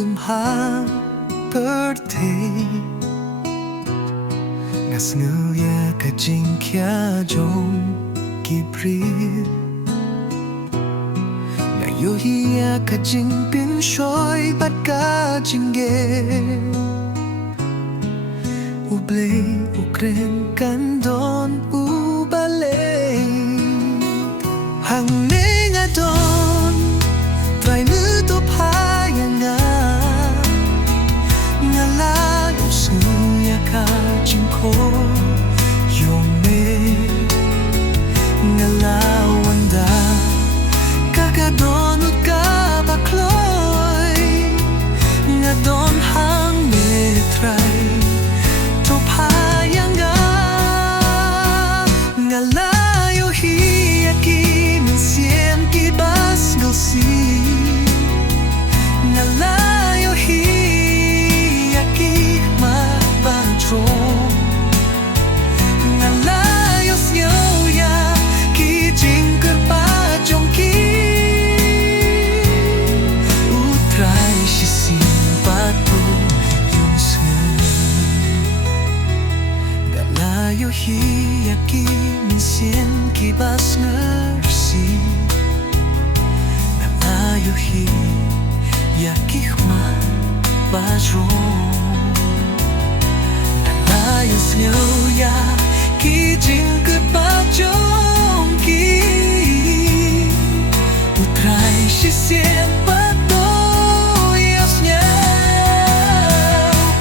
umha birthday Ngas nguya ka jing kya jong kibrit Na yuhiya ka jing pin shoy bat ka jingge Ublay ukren kan don ubalay Hang nga don Try nuto paya nga Nga lagos nguya ka jingko Yung me Nga lawanda Kakadonut ka bakloy Nga don hang me try To paya nga Nga layo hiyaki Minsien kibas gulsi Nga layo hiyaki mabantron Nga layo siyoya Ki jingker pa jongki Utray shisin patu yung sen Nga layo hiyaki Minsien kibas ngersi Nga layo hiyaki mabantron Nalayo siya Ki jingker pa jongki Utray sisien patoyos niya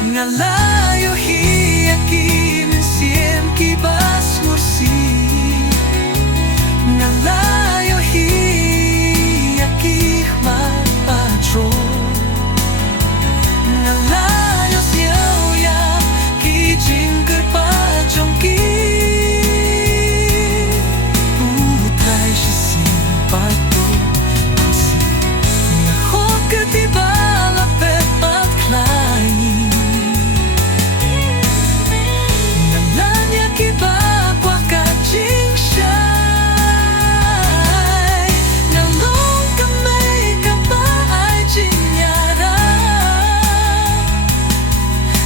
Ngalayo hiyaki Minsien kibas ngursi Ngalayo hiyaki mapatron Ngalayo siya Ki jingker pa jongki Utray shisin pato Nga hok ketiba lapet pat klai Nga lanya kiba kwa ka jing shay Nga long kamay ka ba ay jinyara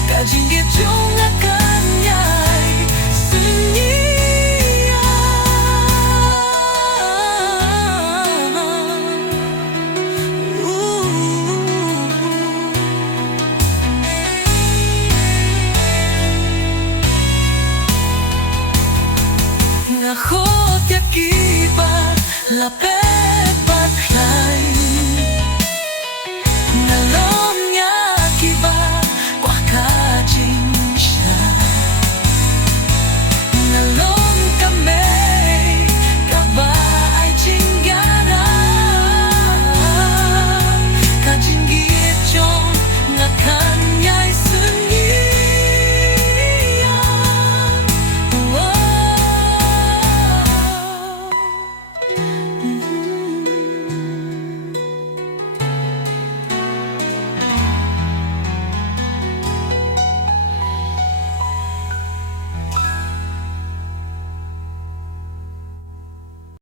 Ka jinggit yung akanyay Sunyiya Nga hot yakiba lapet